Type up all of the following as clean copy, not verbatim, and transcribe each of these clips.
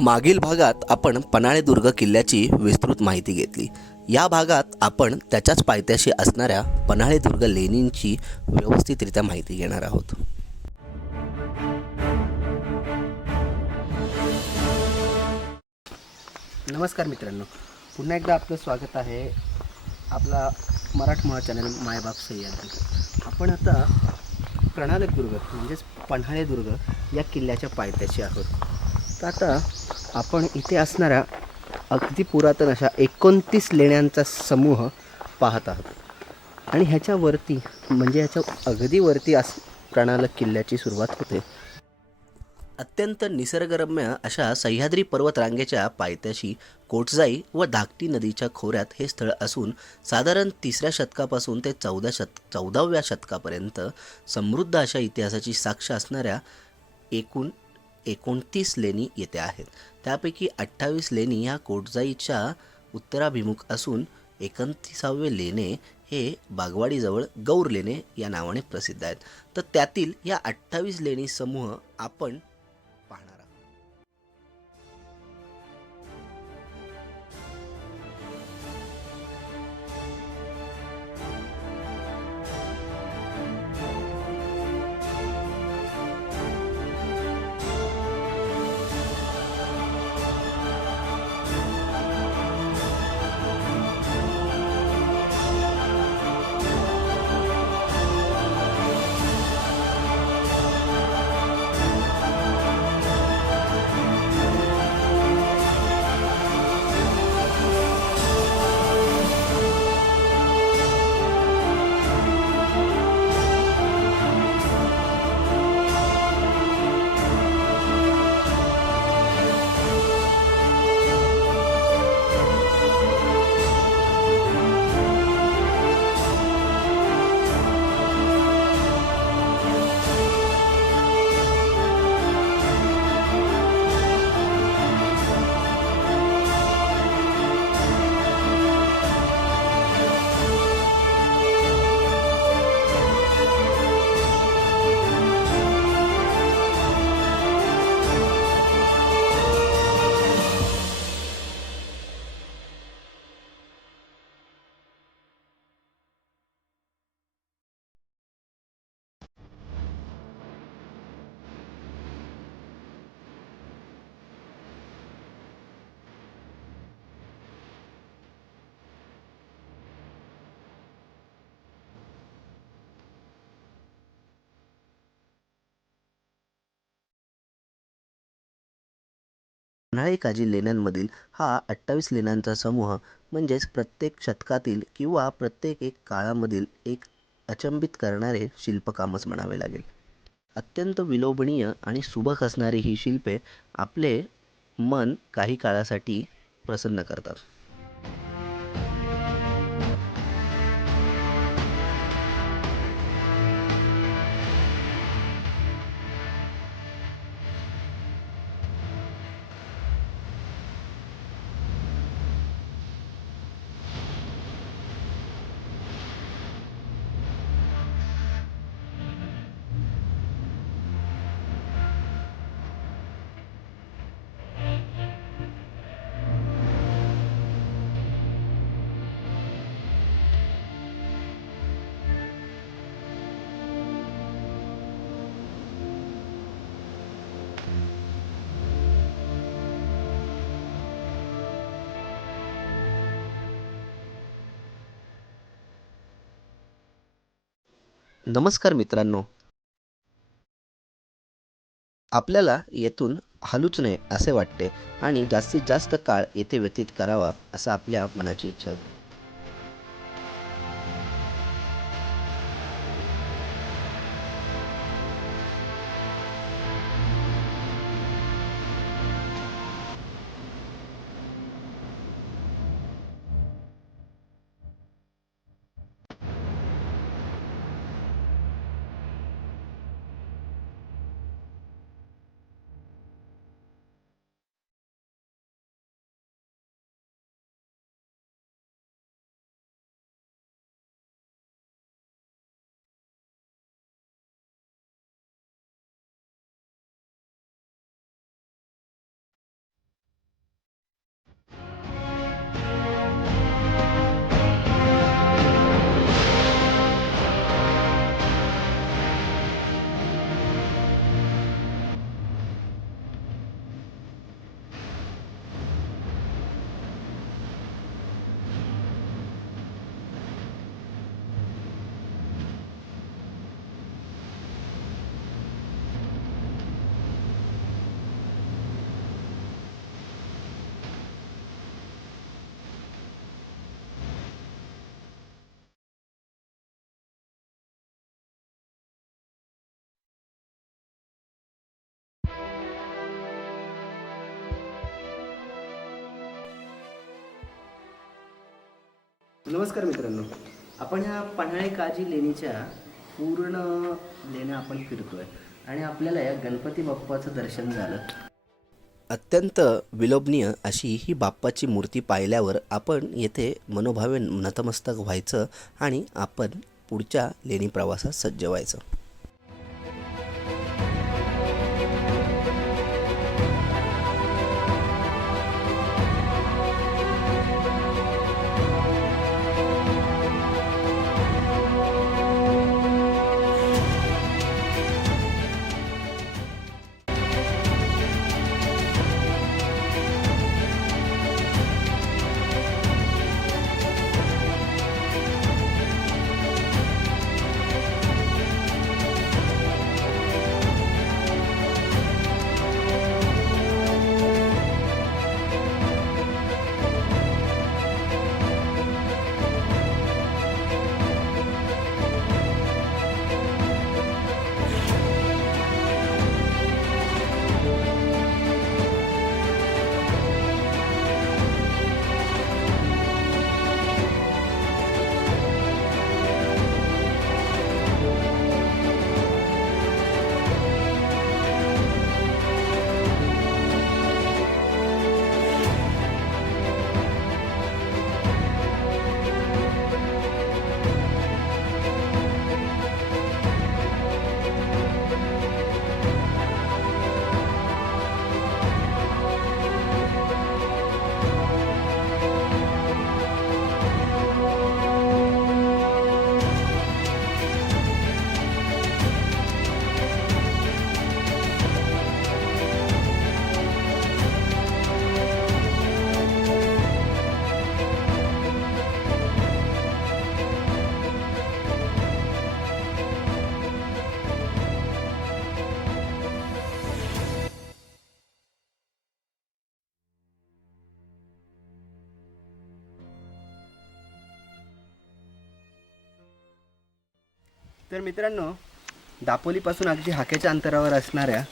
मागील भागात आपण पन्हाळे दुर्ग किल्ल्याची विस्तृत माहिती घेतली। या भागात आपण त्याच्याच पायथ्याशी असणाऱ्या पन्हाळे दुर्ग लेणींची व्यवस्थितरित्या माहिती घेणार आहोत। नमस्कार मित्रांनो, पुन्हा एकदा आपलं स्वागत आहे आपला मराठमोळा चॅनल मायबाप सह्याद्री। आपण आता पन्हाळे दुर्ग म्हणजेच पन्हाळे दुर्ग या किल्ल्याच्या पायथ्याशी आहोत। तर आता आपण इथे असणाऱ्या अगदी पुरातन अशा 29 लेण्यांचा समूह पाहत आहोत आणि ह्याच्यावरती म्हणजे ह्याच्या अगदी वरती पन्हाळे किल्ल्याची सुरुवात होते। अत्यंत निसर्गरम्य अशा सह्याद्री पर्वतरांगेच्या पायथ्याशी कोटजाई व धाकटी नदीच्या खोऱ्यात हे स्थळ असून साधारण 3ऱ्या शतकापासून ते 14व्या शतकापर्यंत समृद्ध अशा इतिहासाची साक्ष असणाऱ्या एकूण 29 लेणी येथे आहेत। त्यापैकी 28 लेणी ह्या कोटजाईच्या उत्तराभिमुख असून 29वे लेणे हे बागवाडीजवळ गौर लेणे या नावाने प्रसिद्ध आहेत। तर त्यातील या 28 लेणी समूह आपण पाहणार आहोत। पन्हाळे काजी लेण्यांमधील हा 28 लेण्यांचा समूह म्हणजेच प्रत्येक शतकातील किंवा प्रत्येक एक काळामधील एक अचंबित करणारे शिल्पकामच म्हणावे लागेल। अत्यंत विलोभनीय आणि सुबक असणारी ही शिल्पे आपले मन काही काळासाठी प्रसन्न करतात। नमस्कार मित्रांनो, आपल्याला येथून हलूच नये असे वाटते आणि जास्तीत जास्त काळ येथे व्यतीत करावा असं आपल्या मनाची इच्छा होते। नमस्कार मित्रांनो, आपण ह्या पन्हाळे काजी लेणीच्या पूर्ण लेण्या आपण फिरतोय आणि आपल्याला या गणपती बाप्पाचं दर्शन झालं. अत्यंत विलोभनीय अशी ही बाप्पाची मूर्ती पाहिल्यावर आपण येथे मनोभावे नतमस्तक व्हायचं आणि आपण पुढच्या लेणी प्रवासात सज्ज व्हायचं. तर मित्रांनो, दापोलीपासून अगदी हाकेच्या अंतरावर असणाऱ्या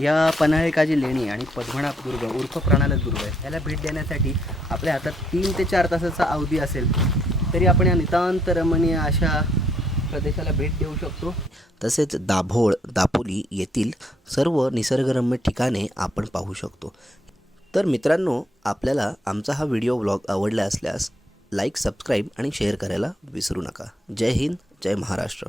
या पन्हाळे काजी लेणी आणि पद्मनाभ दुर्ग उर्फ प्रणालक दुर्ग याला भेट देण्यासाठी आपल्या हातात 3 ते 4 तासाचा अवधी असेल तरी आपण या नितांत रमणीय अशा प्रदेशाला भेट देऊ शकतो. तसेच दाभोळ दापोली येथील सर्व निसर्गरम्य ठिकाणे आपण पाहू शकतो. तर मित्रांनो, आपल्याला आमचा हा व्हिडिओ ब्लॉग आवडला असल्यास लाईक, सबस्क्राईब आणि शेअर करायला विसरू नका. जय हिंद, जय महाराष्ट्र.